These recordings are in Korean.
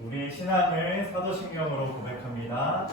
우리 신앙을 사도신경으로 고백합니다.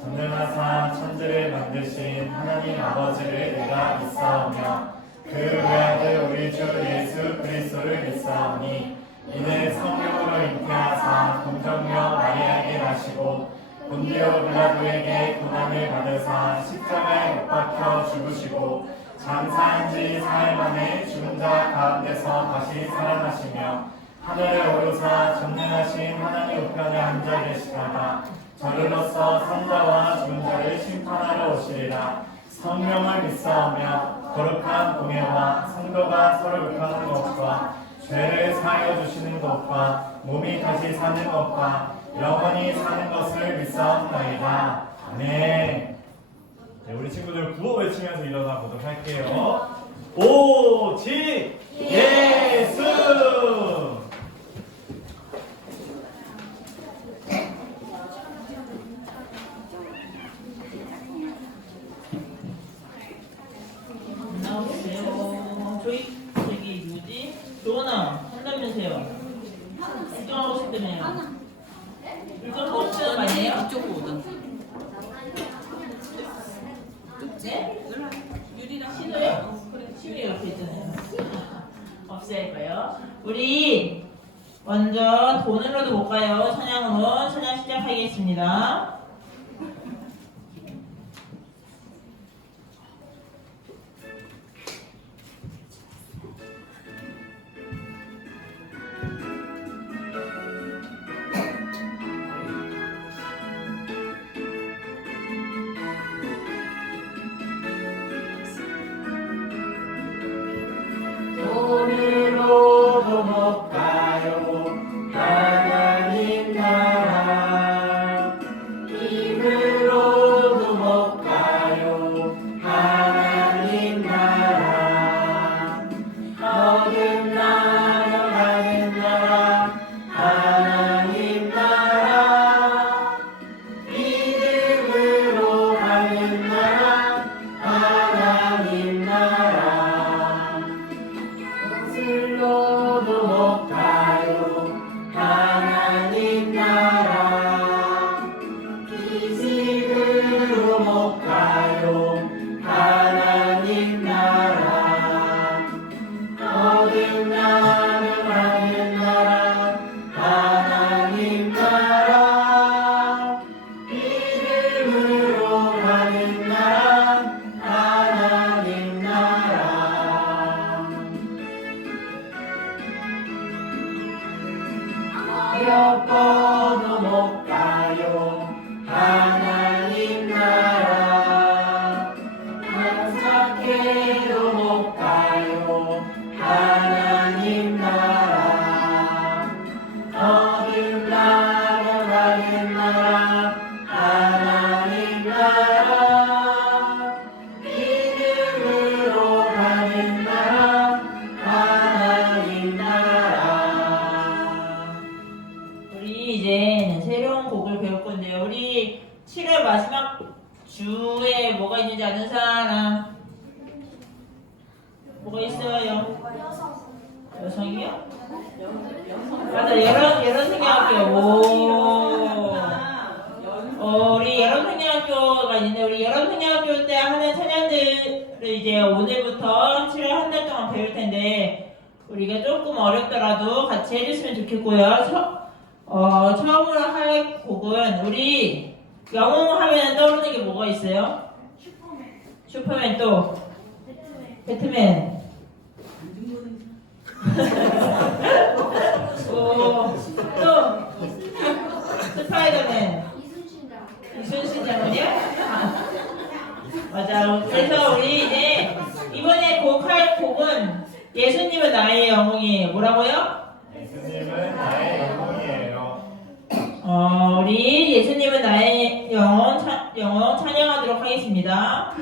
전능하사 천지를 만드신 하나님 아버지를 내가 믿사오며 그 외아들 우리 주 예수 그리스도를 믿사오니 이는 성령으로 잉태하사 동정녀 마리아에게 나시고 본디오 빌라도에게 고난을 받으사 십자가에 못 박혀 죽으시고 장사한 지 4일 만에 죽은 자 가운데서 다시 살아나시며 하늘에 오르사 전능하신 하나님 우편에 앉아 계시다가 저리로서 산자와 죽은 자를 심판하러 오시리라. 성령을 믿사오며 거룩한 공예와 성도가 서로 격하는 것과 죄를 사하여 주시는 것과 몸이 다시 사는 것과 영원히 사는 것을 믿사옵나이다. 아멘. 네, 우리 친구들 구호 외치면서 일어나 보도록 할게요. 오직 예수! 저기 누구지? 로나 한다면서요. 일정하고 싶다며요. 일정하고 싶다는 거 아니에요? 이쪽으로 오던지. 네? 유리랑 신호요? 그래, 신호 옆에 있잖아요. 없앨까요? 우리 먼저 돈으로도 못 가요. 찬양으로 찬양 시작하겠습니다. 돈으로도 못 가요 하나님 나라 힘으로도 못 가요 하나님 나라 어긋나려 가는 나라 하나님 나라 믿음으로 가는 나라 하나님 나라 슬로도 못 가요 하나님 나라 기식으로 못 가요 하나님 나라 어긋나는 하는 나라 하나님 나라 믿음으로 가는 나라 하나님 나라 어려워도 못 가요 하나님 나라 한삭해도 못 가요 하나님 나라 어딜나려 가는 나라 하나님 나라 믿음으로 가는 나라 하나님 나라 우리 이제 새로운 곡을 배울 건데요. 우리 7월 마지막 주에 뭐가 있는지 아는 사람? 뭐가 있어요? 여성이요? 맞아, 여론생명학교. 우리 여론생명학교가 있는데 우리 여론생명학교 때 하는 찬양들을 이제 오늘부터 7월 한 달 동안 배울 텐데 우리가 조금 어렵더라도 같이 해줬으면 좋겠고요. 처음으로 할 곡은 우리 영웅 하면 떠오르는 게 뭐가 있어요? 슈퍼맨 또 배트맨 또 스파이더맨 이순신 장군이요? 맞아. 그래서 우리 이제 이번에 곡할 곡은 예수님은 나의 영웅이에요. 뭐라고요? 예수님은 나의 영웅이에요. 우리 예수님은 나의 영혼 찬양하도록 하겠습니다.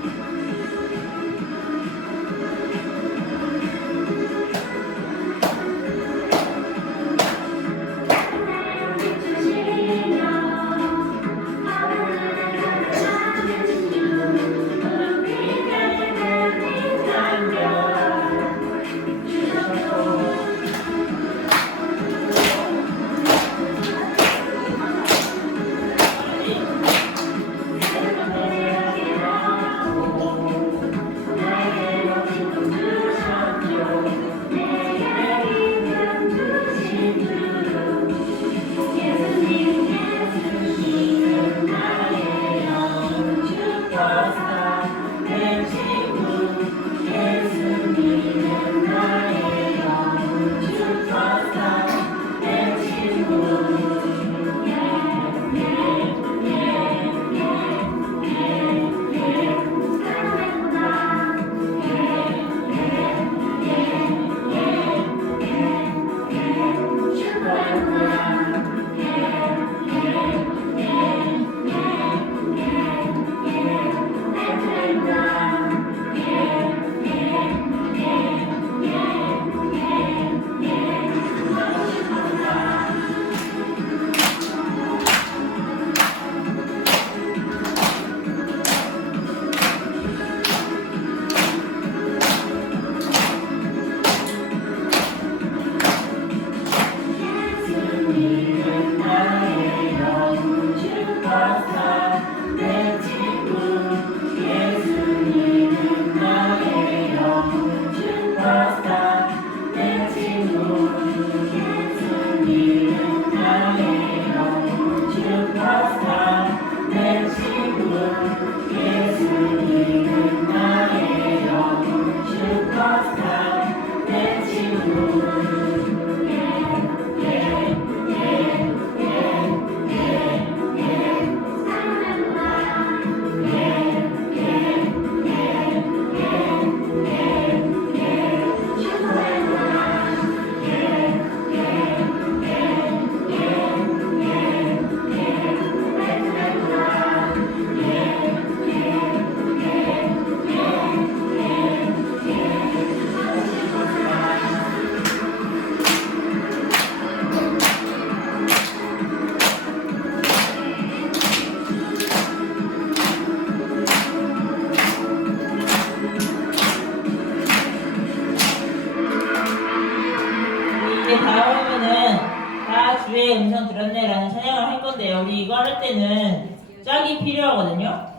들었네라는 찬양을 할 건데요. 우리 이거 할 때는 짝이 필요하거든요.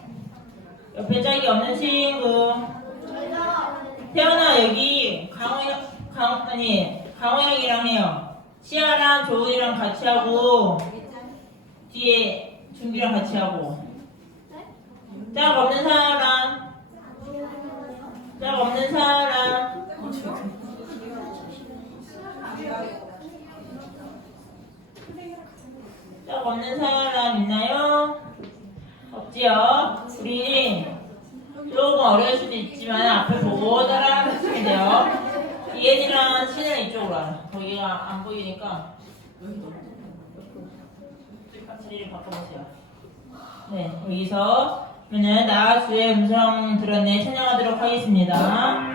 옆에 짝이 없는 친구. 태연아 여기 강호영이랑 해요. 시아랑 조은이랑 같이 하고 뒤에 준비랑 같이 하고. 짝 없는 사람. 짝 없는 사람. 짝 없는 사람 있나요? 없지요? 우리 조금 어려울 수도 있지만 앞에 보고 따라하시면 돼요. 이혜진이랑 신은 이쪽으로 와요. 거기가 안 보이니까 자리를 바꿔보세요. 네, 여기서 그러면 나 주의 음성 들었네 찬양하도록 하겠습니다.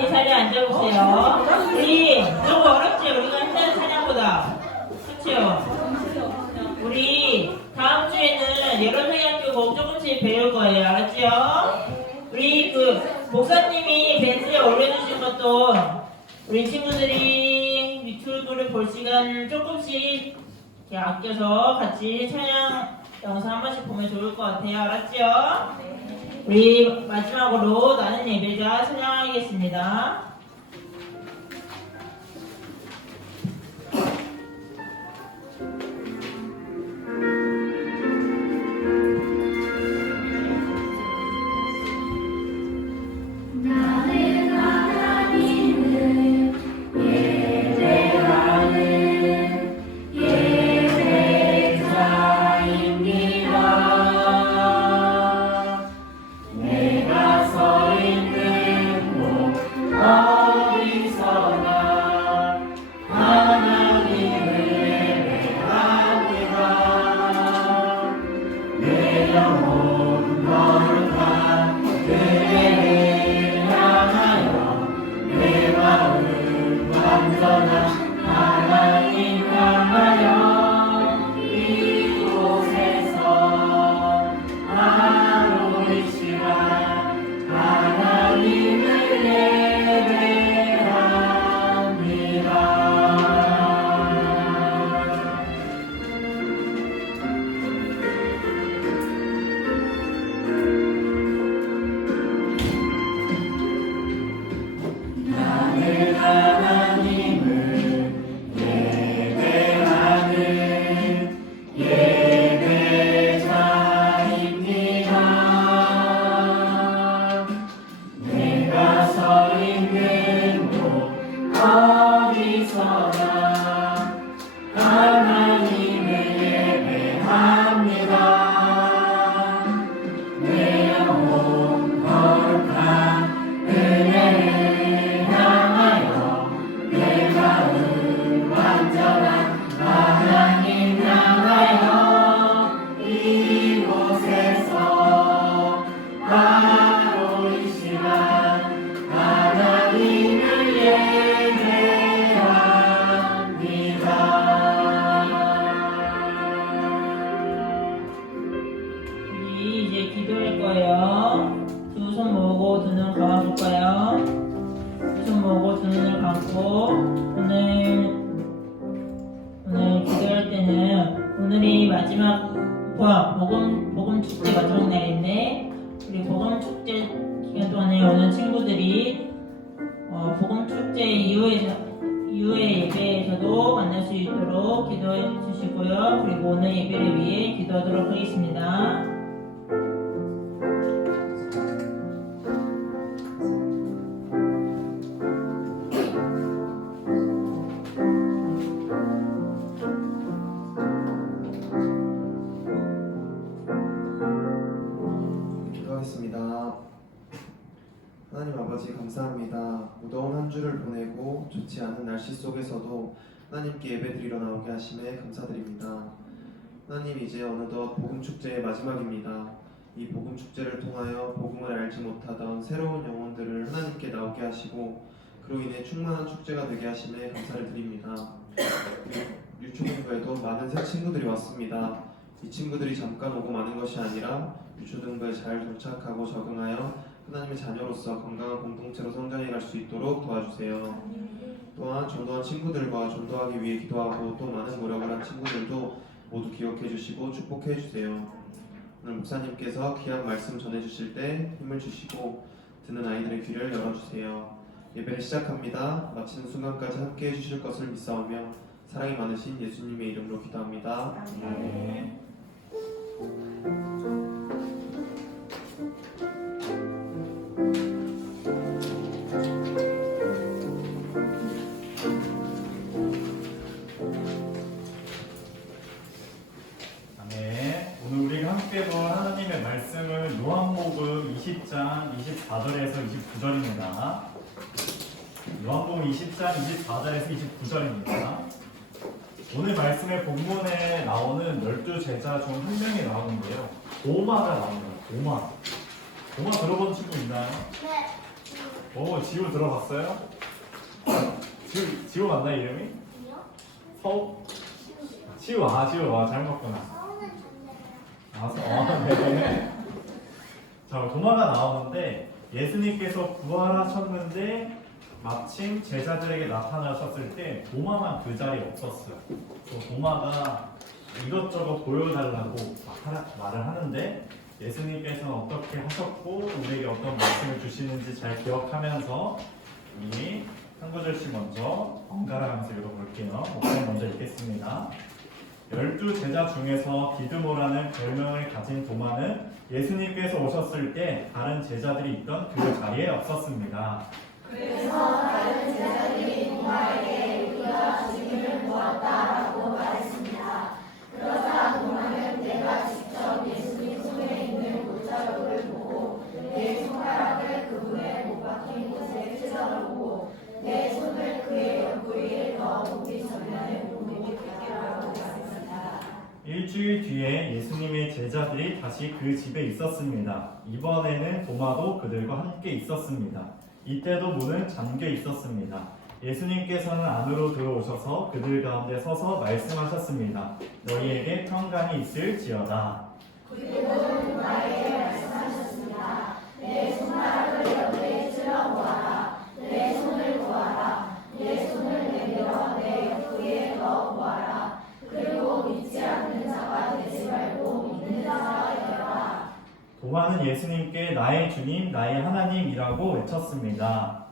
이 자리에 앉아보세요. 우리 너무 어렵지? 우리가 했다는 찬양보다. 그치요? 우리 다음 주에는 여러분학교 곡 조금씩 배울 거예요. 알았지요? 우리 그 목사님이 밴드에 올려주신 것도 우리 친구들이 유튜브를 볼 시간 조금씩 이렇게 아껴서 같이 찬양 영상 한 번씩 보면 좋을 것 같아요. 알았지요? 우리 마지막으로 나는 예배자 찬양하겠습니다. 아 그리고 오늘 기도할 때는 오늘이 마지막 복음 축제 마지막 날인데 우리 복음 축제 기간 동안에 오는 친구들이 복음 축제 이후의 예배에서도 만날 수 있도록 기도해 주시고요. 그리고 오늘 예배를 위해 기도하도록 하겠습니다. 기도하겠습니다. 하나님 아버지 감사합니다. 무더운 한 주를 보내고 좋지 않은 날씨 속에서도 하나님께 예배드리러 나오게 하심에 감사드립니다. 하나님 이제 어느덧 복음축제의 마지막입니다. 이 복음축제를 통하여 복음을 알지 못하던 새로운 영혼들을 하나님께 나오게 하시고 그로 인해 충만한 축제가 되게 하심에 감사를 드립니다. 유초등부에도 많은 새 친구들이 왔습니다. 이 친구들이 잠깐 오고 마는 것이 아니라 유초등부에 잘 도착하고 적응하여 하나님의 자녀로서 건강한 공동체로 성장해 갈 수 있도록 도와주세요. 또한 전도한 친구들과 전도하기 위해 기도하고 또 많은 노력을 한 친구들도 모두 기억해 주시고 축복해 주세요. 오늘 목사님께서 귀한 말씀 전해 주실 때 힘을 주시고 듣는 아이들의 귀를 열어주세요. 예배를 시작합니다. 마치는 순간까지 함께 해주실 것을 믿사오며 사랑이 많으신 예수님의 이름으로 기도합니다. 네. 네, 오늘 우리가 함께 볼 하나님의 말씀은 요한복음 20장 24절에서 29절입니다. 요한복음 20장 24절에서 29절입니다. 오늘 말씀의 본문에 나오는 12제자 중 한 명이 나오는데요. 도마가 나옵니다. 도마 들어본 친구 있나요? 네. 오, 지우 들어봤어요? 지우 맞나 이름이? 서우? 지우 잘못 봤구나. 네. 자, 도마가 나오는데 예수님께서 부활하셨는데 마침 제자들에게 나타나셨을 때 도마만 그 자리에 없었어요. 도마가 이것저것 보여달라고 말을 하는데 예수님께서는 어떻게 하셨고 우리에게 어떤 말씀을 주시는지 잘 기억하면서 우리 한 구절씩 먼저 번갈아 가면서 읽어볼게요. 목사님 먼저 읽겠습니다. 12제자 중에서 디드모라는 별명을 가진 도마는 예수님께서 오셨을 때 다른 제자들이 있던 그 자리에 없었습니다. 그래서 다른 제자들이 도마에게 우리가 주님을 보았다라고 말했습니다. 그러자 도마는 내가 직접 예수님 손에 있는 골자국을 보고 내 손가락을 그분의 못 박힌 곳에 찔러보고 내 손을 그의 옆구리에 넣어보기 전에 몸이 믿겠라고 말했습니다. 일주일 뒤에 예수님의 제자들이 다시 그 집에 있었습니다. 이번에는 도마도 그들과 함께 있었습니다. 이때도 문은 잠겨 있었습니다. 예수님께서는 안으로 들어오셔서 그들 가운데 서서 말씀하셨습니다. 너희에게 평강이 있을지어다. 그리고 도마에게 말씀하셨습니다. 내 손가락을 옆에 찔러보아라. 내 손을 보아라. 내 손을 내밀어 내 옆구리에 넣어보아라. 그리고 믿지 않는 자가 되지 말고 믿는 자가 되어라. 도마는 예수님께 나의 주님, 나의 하나님이라고 외쳤습니다.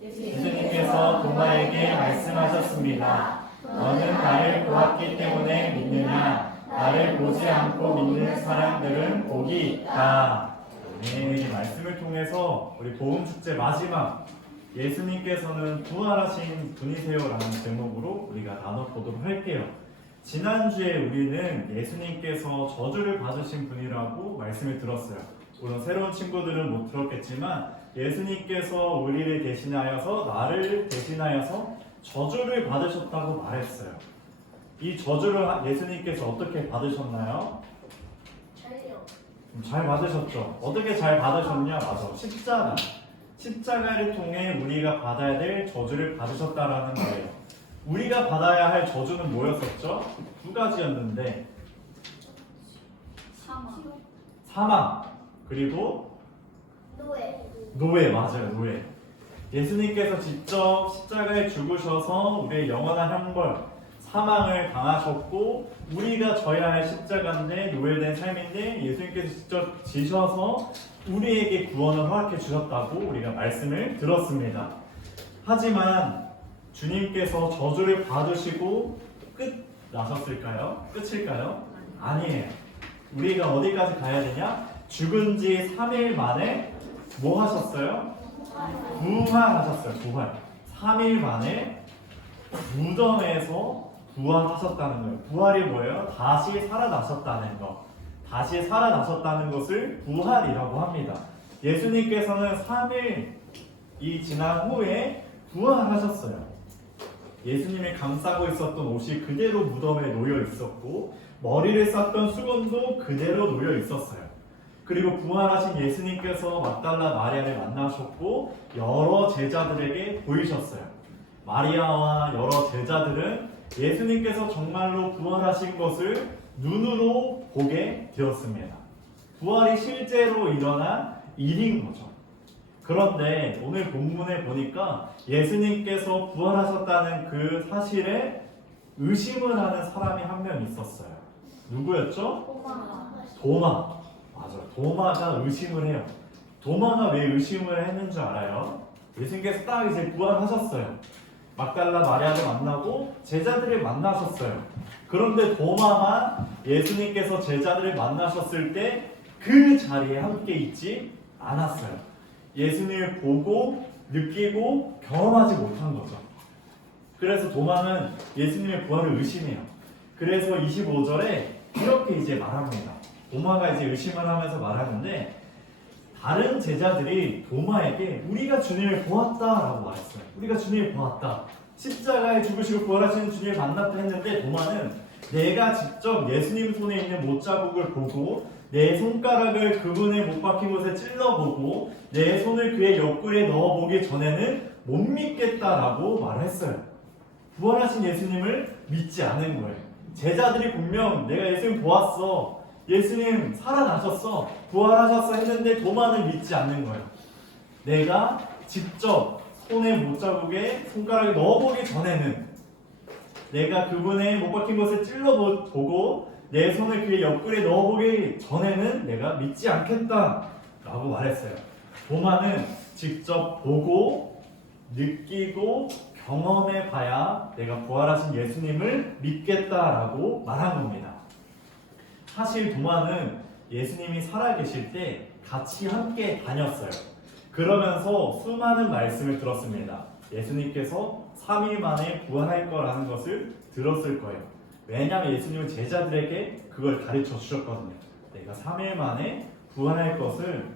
예수님께서 도마에게 말씀하셨습니다. 너는 나를 보았기 때문에 믿느냐? 나를 보지 않고 믿는 사람들은 복이 있다. 네, 이 말씀을 통해서 우리 복음축제 마지막 예수님께서는 부활하신 분이세요라는 제목으로 우리가 나눠보도록 할게요. 지난주에 우리는 예수님께서 저주를 받으신 분이라고 말씀을 들었어요. 물론 새로운 친구들은 못 들었겠지만 예수님께서 우리를 대신하여서 나를 대신하여서 저주를 받으셨다고 말했어요. 이 저주를 예수님께서 어떻게 받으셨나요? 잘 받으셨죠. 어떻게 잘 받으셨냐? 맞아. 십자가를 통해 우리가 받아야 될 저주를 받으셨다라는 거예요. 우리가 받아야 할 저주는 뭐였었죠? 두 가지였는데 사망 그리고 노예. 맞아요. 노예. 예수님께서 직접 십자가에 죽으셔서 우리의 영원한 형벌, 사망을 당하셨고 우리가 져야 할 십자가인데 노예된 삶인데 예수님께서 직접 지셔서 우리에게 구원을 허락해 주셨다고 우리가 말씀을 들었습니다. 하지만 주님께서 저주를 받으시고 끝나셨을까요? 끝일까요? 아니에요. 우리가 어디까지 가야 되냐? 죽은 지 3일 만에 뭐 하셨어요? 부활하셨어요. 부활. 3일 만에 무덤에서 부활하셨다는 거예요. 부활이 뭐예요? 다시 살아나셨다는 거. 다시 살아나셨다는 것을 부활이라고 합니다. 예수님께서는 3일이 지난 후에 부활하셨어요. 예수님이 감싸고 있었던 옷이 그대로 무덤에 놓여 있었고 머리를 쌌던 수건도 그대로 놓여 있었어요. 그리고 부활하신 예수님께서 막달라 마리아를 만나셨고 여러 제자들에게 보이셨어요. 마리아와 여러 제자들은 예수님께서 정말로 부활하신 것을 눈으로 보게 되었습니다. 부활이 실제로 일어난 일인 거죠. 그런데 오늘 본문에 보니까 예수님께서 부활하셨다는 그 사실에 의심을 하는 사람이 한 명 있었어요. 누구였죠? 도마. 맞아요. 도마가 의심을 해요. 도마가 왜 의심을 했는 줄 알아요? 예수님께서 딱 이제 부활하셨어요. 막달라 마리아를 만나고 제자들을 만나셨어요. 그런데 도마만 예수님께서 제자들을 만나셨을 때 그 자리에 함께 있지 않았어요. 예수님을 보고 느끼고 경험하지 못한 거죠. 그래서 도마는 예수님의 부활을 의심해요. 그래서 25절에 이렇게 이제 말합니다. 도마가 이제 의심을 하면서 말하는데 다른 제자들이 도마에게 우리가 주님을 보았다라고 말했어요. 우리가 주님을 보았다. 십자가에 죽으시고 부활하시는 주님을 만났다 했는데 도마는 내가 직접 예수님 손에 있는 못자국을 보고 내 손가락을 그분의 못 박힌 곳에 찔러보고 내 손을 그의 옆구리에 넣어보기 전에는 못 믿겠다라고 말했어요. 부활하신 예수님을 믿지 않은 거예요. 제자들이 분명 내가 예수님 보았어, 예수님 살아나셨어, 부활하셨어 했는데 도마는 믿지 않는 거예요. 내가 직접 손에 못자국에 손가락을 넣어보기 전에는 내가 그분의 못 박힌 곳에 찔러보고 내 손을 그의 옆구리에 넣어보기 전에는 내가 믿지 않겠다라고 말했어요. 도마는 직접 보고 느끼고 경험해봐야 내가 부활하신 예수님을 믿겠다라고 말한 겁니다. 사실 도마는 예수님이 살아계실 때 같이 함께 다녔어요. 그러면서 수많은 말씀을 들었습니다. 예수님께서 3일 만에 부활할 거라는 것을 들었을 거예요. 왜냐하면 예수님은 제자들에게 그걸 가르쳐 주셨거든요. 내가 3일 만에 부활할 것을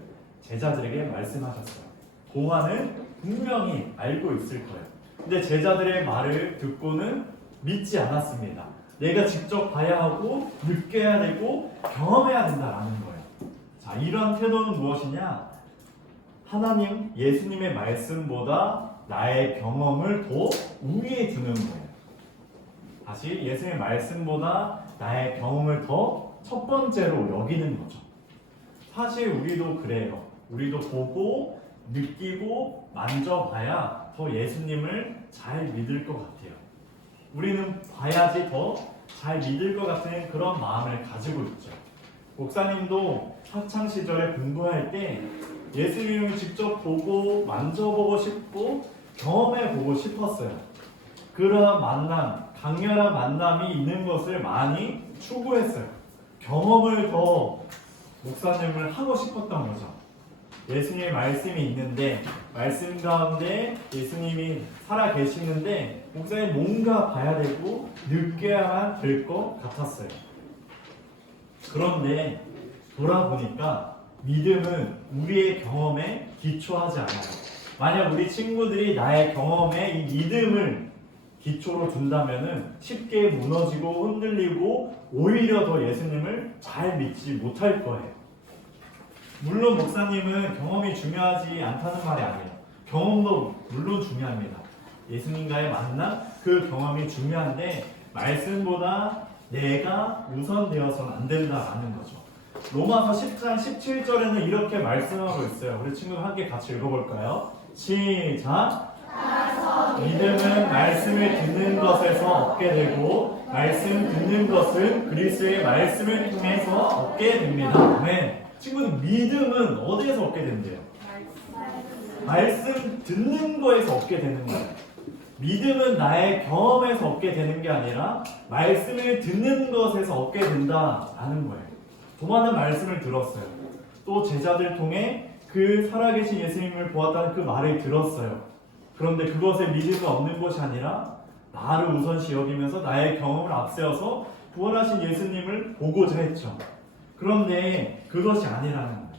제자들에게 말씀하셨어요. 도마는 분명히 알고 있을 거예요. 근데 제자들의 말을 듣고는 믿지 않았습니다. 내가 직접 봐야 하고 느껴야 되고 경험해야 된다라는 거예요. 자, 이런 태도는 무엇이냐? 하나님, 예수님의 말씀보다 나의 경험을 더 우위에 두는 거예요. 다시 예수님의 말씀보다 나의 경험을 더 첫 번째로 여기는 거죠. 사실 우리도 그래요. 우리도 보고 느끼고 만져봐야 더 예수님을 잘 믿을 것 같아요. 우리는 봐야지 더 잘 믿을 것 같은 그런 마음을 가지고 있죠. 목사님도 학창시절에 공부할 때 예수님을 직접 보고 만져보고 싶고 경험해보고 싶었어요. 그런 만남, 강렬한 만남이 있는 것을 많이 추구했어요. 경험을 더 목사님을 하고 싶었던 거죠. 예수님의 말씀이 있는데 말씀 가운데 예수님이 살아 계시는데 목사님 뭔가 봐야 되고 느껴야만 될 것 같았어요. 그런데 돌아보니까 믿음은 우리의 경험에 기초하지 않아요. 만약 우리 친구들이 나의 경험에 이 믿음을 기초로 둔다면은 쉽게 무너지고 흔들리고 오히려 더 예수님을 잘 믿지 못할 거예요. 물론 목사님은 경험이 중요하지 않다는 말이 아니에요. 경험도 물론 중요합니다. 예수님과의 만남, 그 경험이 중요한데 말씀보다 내가 우선되어서는 안 된다라는 거죠. 로마서 10장 17절에는 이렇게 말씀하고 있어요. 우리 친구들 함께 같이 읽어볼까요? 시작. 믿음은 말씀을 듣는 것에서 얻게 되고 말씀 듣는 것은 그리스도의 말씀을 통해서 얻게 됩니다. 아멘. 친구들, 믿음은 어디에서 얻게 된대요? 말씀 듣는 거에서 얻게 되는 거예요. 믿음은 나의 경험에서 얻게 되는 게 아니라 말씀을 듣는 것에서 얻게 된다라는 거예요. 도마는 말씀을 들었어요. 또 제자들 통해 그 살아계신 예수님을 보았다는 그 말을 들었어요. 그런데 그것에 믿음이 없는 것이 아니라 나를 우선시 여기면서 나의 경험을 앞세워서 부활하신 예수님을 보고자 했죠. 그런데 그것이 아니라는 거예요.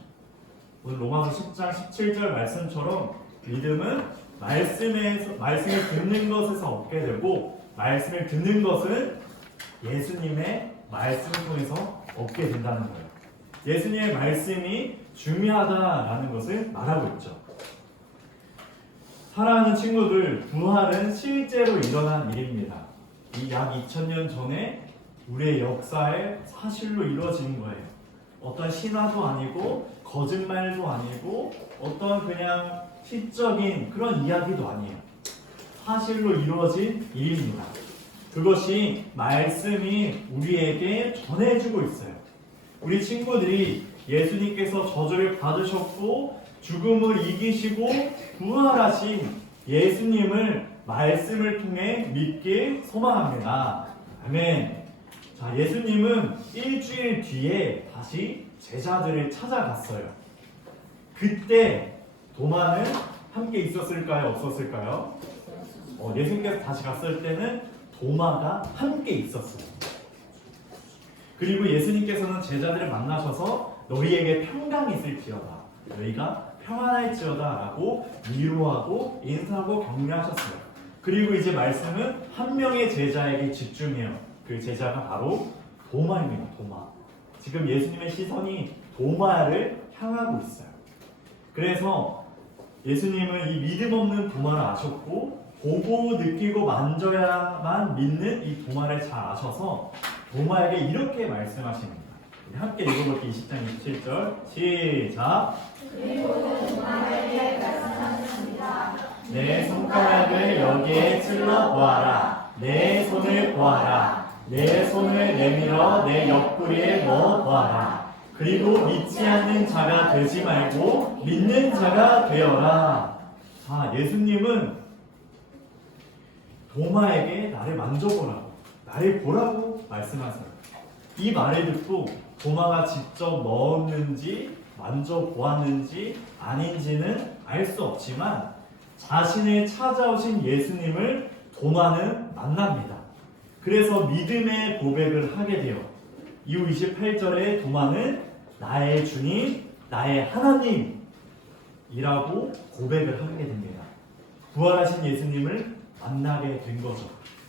오늘 로마서 10장 17절 말씀처럼 믿음은 말씀을 듣는 것에서 얻게 되고 말씀을 듣는 것은 예수님의 말씀을 통해서 얻게 된다는 거예요. 예수님의 말씀이 중요하다라는 것을 말하고 있죠. 사랑하는 친구들, 부활은 실제로 일어난 일입니다. 이 약 2000년 전에 우리의 역사에 사실로 이루어진 거예요. 어떤 신화도 아니고 거짓말도 아니고 어떤 그냥 시적인 그런 이야기도 아니에요. 사실로 이루어진 일입니다. 그것이 말씀이 우리에게 전해주고 있어요. 우리 친구들이 예수님께서 저주를 받으셨고 죽음을 이기시고 부활하신 예수님을 말씀을 통해 믿길 소망합니다. 아멘. 자, 예수님은 일주일 뒤에 다시 제자들을 찾아갔어요. 그때 도마는 함께 있었을까요? 없었을까요? 예수님께서 다시 갔을 때는 도마가 함께 있었어요. 그리고 예수님께서는 제자들을 만나셔서 너희에게 평강이 있을지어다, 너희가 평안할지어다 라고 위로하고 인사하고 격려하셨어요. 그리고 이제 말씀은 한 명의 제자에게 집중해요. 그 제자가 바로 도마입니다. 도마. 지금 예수님의 시선이 도마를 향하고 있어요. 그래서 예수님은 이 믿음 없는 도마를 아셨고 보고 느끼고 만져야만 믿는 이 도마를 잘 아셔서 도마에게 이렇게 말씀하십니다. 함께 읽어볼게요. 20장 27절 시작. 그리고는 도마에게 말씀하셨습니다. 내 손가락을 여기에 찔러 보아라. 내 손을 보아라. 내 손을 내밀어 내 옆구리에 넣어 보아라. 그리고 믿지 않는 자가 되지 말고 믿는 자가 되어라. 자, 예수님은 도마에게 나를 만져보라고, 나를 보라고 말씀하세요. 이 말을 듣고 도마가 직접 넣었는지 만져보았는지 아닌지는 알 수 없지만 자신을 찾아오신 예수님을 도마는 만납니다. 그래서 믿음의 고백을 하게 돼요. 이후 28절에 도마는 나의 주님, 나의 하나님이라고 고백을 하게 됩니다. 부활하신 예수님을 만나게 된 거죠.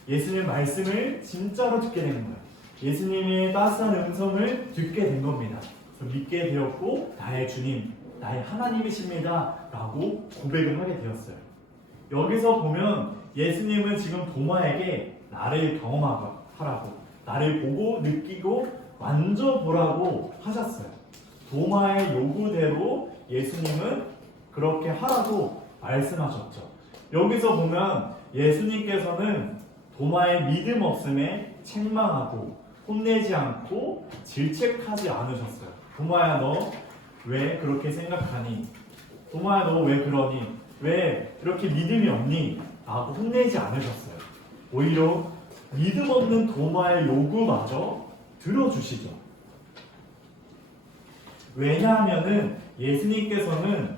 예수님의 말씀을 진짜로 듣게 되는 거예요. 예수님의 따스한 음성을 듣게 된 겁니다. 그래서 믿게 되었고 나의 주님, 나의 하나님이십니다 라고 고백을 하게 되었어요. 여기서 보면 예수님은 지금 도마에게 나를 경험하라고, 나를 보고 느끼고 만져보라고 하셨어요. 도마의 요구대로 예수님은 그렇게 하라고 말씀하셨죠. 여기서 보면 예수님께서는 도마의 믿음 없음에 책망하고 혼내지 않고 질책하지 않으셨어요. 도마야, 너 왜 그렇게 생각하니? 도마야, 너 왜 그러니? 왜 그렇게 믿음이 없니? 라고 혼내지 않으셨어요. 오히려 믿음 없는 도마의 요구마저 들어주시죠. 왜냐하면은 예수님께서는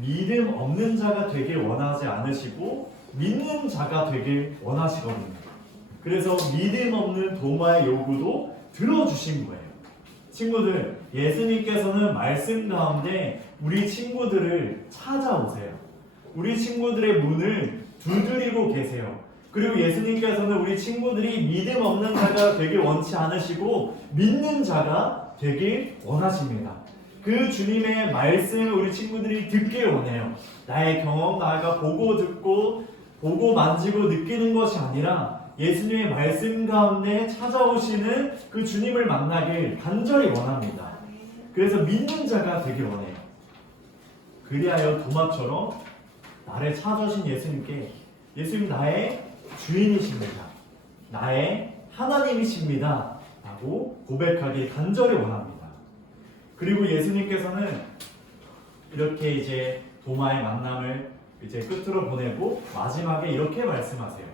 믿음 없는 자가 되길 원하지 않으시고 믿는 자가 되길 원하시거든요. 그래서 믿음 없는 도마의 요구도 들어주신 거예요. 친구들, 예수님께서는 말씀 가운데 우리 친구들을 찾아오세요. 우리 친구들의 문을 두드리고 계세요. 그리고 예수님께서는 우리 친구들이 믿음 없는 자가 되길 원치 않으시고 믿는 자가 되길 원하십니다. 그 주님의 말씀을 우리 친구들이 듣길 원해요. 나의 경험, 나가 보고 듣고 보고 만지고 느끼는 것이 아니라 예수님의 말씀 가운데 찾아오시는 그 주님을 만나길 간절히 원합니다. 그래서 믿는 자가 되길 원해요. 그리하여 도마처럼 나를 찾아오신 예수님께 예수님 나의 주인이십니다. 나의 하나님이십니다. 라고 고백하기 간절히 원합니다. 그리고 예수님께서는 이렇게 이제 도마의 만남을 이제 끝으로 보내고 마지막에 이렇게 말씀하세요.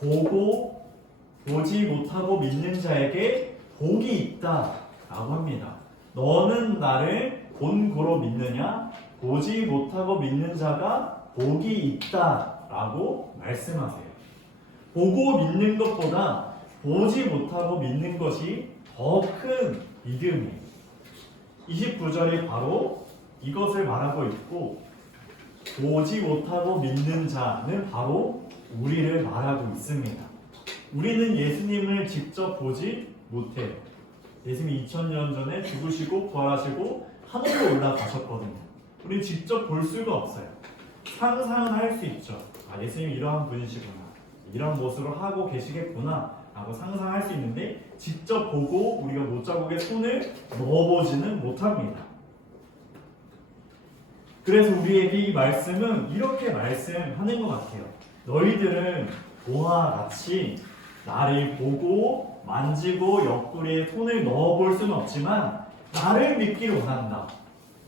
보고 보지 못하고 믿는 자에게 복이 있다 라고 합니다. 너는 나를 본고로 믿느냐? 보지 못하고 믿는 자가 복이 있다 라고 말씀하세요. 보고 믿는 것보다 보지 못하고 믿는 것이 더 큰 믿음이에요. 29절에 바로 이것을 말하고 있고, 보지 못하고 믿는 자는 바로 우리를 말하고 있습니다. 우리는 예수님을 직접 보지 못해요. 예수님이 2000년 전에 죽으시고 부활하시고 하늘로 올라가셨거든요. 우리는 직접 볼 수가 없어요. 상상은 할 수 있죠. 아, 예수님이 이러한 분이시구나, 이런 모습으로 하고 계시겠구나 라고 상상할 수 있는데 직접 보고 우리가 못자국에 손을 넣어보지는 못합니다. 그래서 우리에게 이 말씀은 이렇게 말씀하는 것 같아요. 너희들은 보와 같이 나를 보고 만지고 옆구리에 손을 넣어볼 수는 없지만 나를 믿기를 원한다.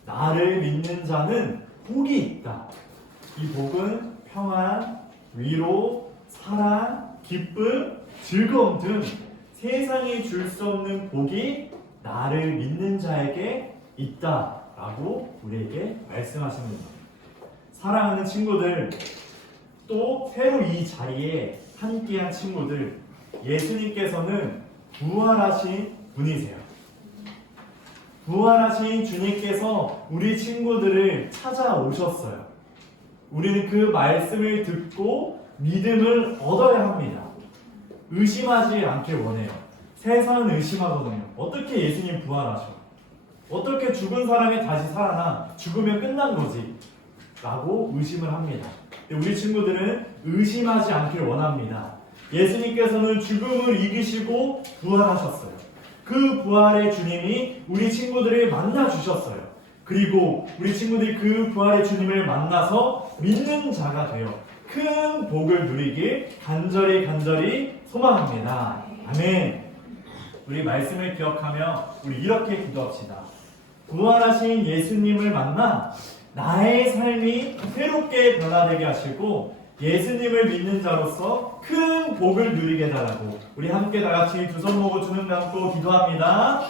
나를 믿는 자는 복이 있다. 이 복은 평안, 위로, 사랑, 기쁨, 즐거움 등 세상이 줄 수 없는 복이 나를 믿는 자에게 있다라고 우리에게 말씀하십니다. 사랑하는 친구들, 또 새로 이 자리에 함께한 친구들, 예수님께서는 부활하신 분이세요. 부활하신 주님께서 우리 친구들을 찾아오셨어요. 우리는 그 말씀을 듣고 믿음을 얻어야 합니다. 의심하지 않길 원해요. 세상은 의심하거든요. 어떻게 예수님 부활하셔? 어떻게 죽은 사람이 다시 살아나? 죽으면 끝난 거지 라고 의심을 합니다. 우리 친구들은 의심하지 않길 원합니다. 예수님께서는 죽음을 이기시고 부활하셨어요. 그 부활의 주님이 우리 친구들을 만나주셨어요. 그리고 우리 친구들이 그 부활의 주님을 만나서 믿는 자가 되어 큰 복을 누리길 간절히 소망합니다. 아멘. 우리 말씀을 기억하며 우리 이렇게 기도합시다. 부활하신 예수님을 만나 나의 삶이 새롭게 변화되게 하시고 예수님을 믿는 자로서 큰 복을 누리게 해달라고 우리 함께 다같이 두 손 모고 두 눈 감고 기도합니다.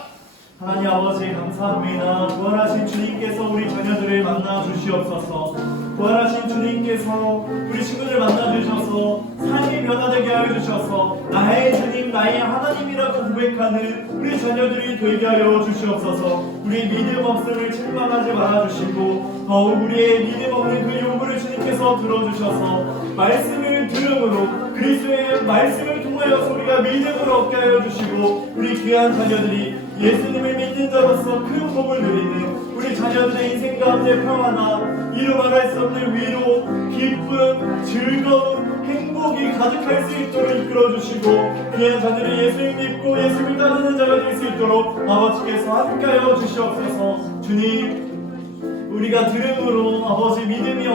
하나님 아버지 감사합니다. 부활하신 주님께서 우리 자녀들을 만나 주시옵소서. 부활하신 주님께서 우리 친구들 만나 주셔서 삶이 변화되게 하여 주셔서 나의 주님, 나의 하나님이라고 고백하는 우리 자녀들이 되게 하여 주시옵소서. 우리 믿음 없음을 책망하지 말아 주시고 더욱 우리의 믿음 없는 그 요구를 주님께서 들어주셔서 말씀을 들음으로 그리스도의 말씀을 통하여서 우리가 믿음을 얻게 하여 주시고 우리 귀한 자녀들이 예수님을 믿는 자로서 큰 복을 누리는 우리 자녀들의 인생 가운데 평화나 이루 말할 수 없는 위로, 기쁨, 즐거움, 행복이 가득할 수 있도록 이끌어주시고 귀한 자들이 예수님 믿고 예수를 따르는 자가 될 수 있도록 아버지께서 함께하여 주시옵소서. 주님, 우리가 들음으로 아버지 믿음을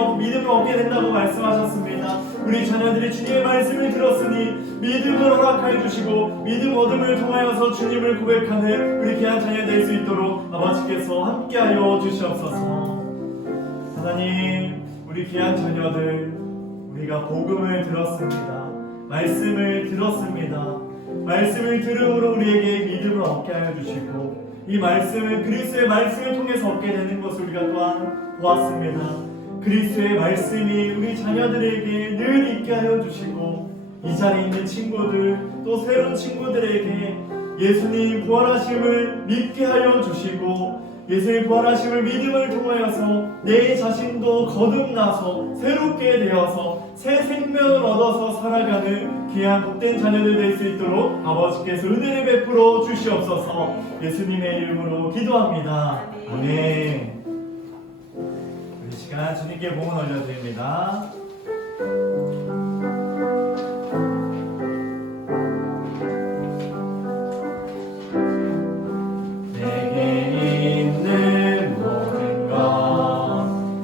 얻게 된다고 말씀하셨습니다. 우리 자녀들이 주님의 말씀을 들었으니 믿음을 허락하여 주시고 믿음 얻음을 통하여서 주님을 고백하는 우리 귀한 자녀 될 수 있도록 아버지께서 함께하여 주시옵소서. 하나님, 우리 귀한 자녀들 우리가 복음을 들었습니다. 말씀을 들었습니다. 말씀을 들음으로 우리에게 믿음을 얻게 하여 주시고 이 말씀은 그리스도의 말씀을 통해서 얻게 되는 것을 우리가 또한 보았습니다. 그리스도의 말씀이 우리 자녀들에게 늘 있게 하여 주시고 이 자리에 있는 친구들 또 새로운 친구들에게 예수님 부활하심을 믿게 하여 주시고 예수님 부활하심을 믿음을 통하여서 내 자신도 거듭나서 새롭게 되어서 새 생명을 얻어서 살아가는 귀한 복된 자녀들 될 수 있도록 아버지께서 은혜를 베풀어 주시옵소서. 예수님의 이름으로 기도합니다. 아멘. 우리 시간 주님께 복을 올려드립니다. 내게 있는 모든 것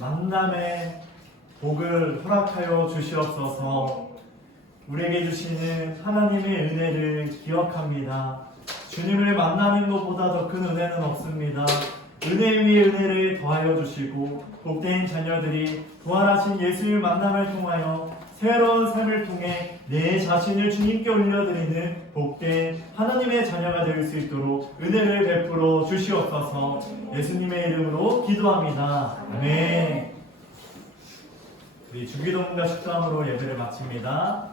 만남의 복을 허락하여 주시옵소서. 우리에게 주시는 하나님의 은혜를 기억합니다. 주님을 만나는 것보다 더 큰 은혜는 없습니다. 은혜 위에 은혜를 더하여 주시고 복된 자녀들이 부활하신 예수의 만남을 통하여 새로운 삶을 통해 내 자신을 주님께 올려드리는 복된 하나님의 자녀가 될 수 있도록 은혜를 베풀어 주시옵소서. 예수님의 이름으로 기도합니다. 아멘. 우리 주기도문과 식사함으로 예배를 마칩니다.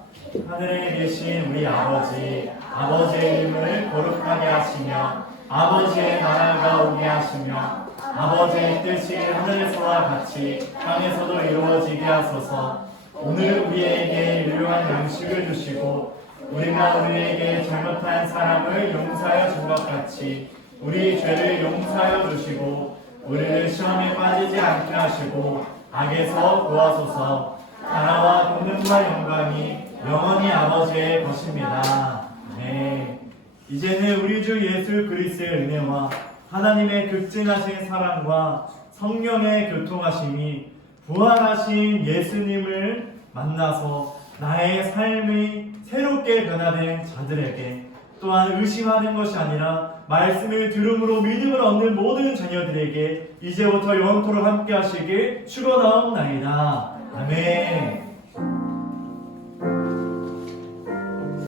하늘에 계신 우리 아버지, 아버지의 이름을 거룩하게 하시며 아버지의 나라가 오게 하시며 아버지의 뜻이 하늘에서와 같이 땅에서도 이루어지게 하소서. 오늘 우리에게 일용할 양식을 주시고 우리가 우리에게 잘못한 사람을 용서하여 준 것 같이 우리 죄를 용서하여 주시고 우리를 시험에 빠지지 않게 하시고 악에서 구하소서. 나라와 권능과 영광이 영원히 아버지의 것입니다. 네. 이제는 우리 주 예수 그리스도의 은혜와 하나님의 극진하신 사랑과 성령의 교통하심이 부활하신 예수님을 만나서 나의 삶이 새롭게 변화된 자들에게 또한 의심하는 것이 아니라 말씀을 들음으로 믿음을 얻는 모든 자녀들에게 이제부터 영원토록 함께 하시길 축원하옵나이다. 아멘.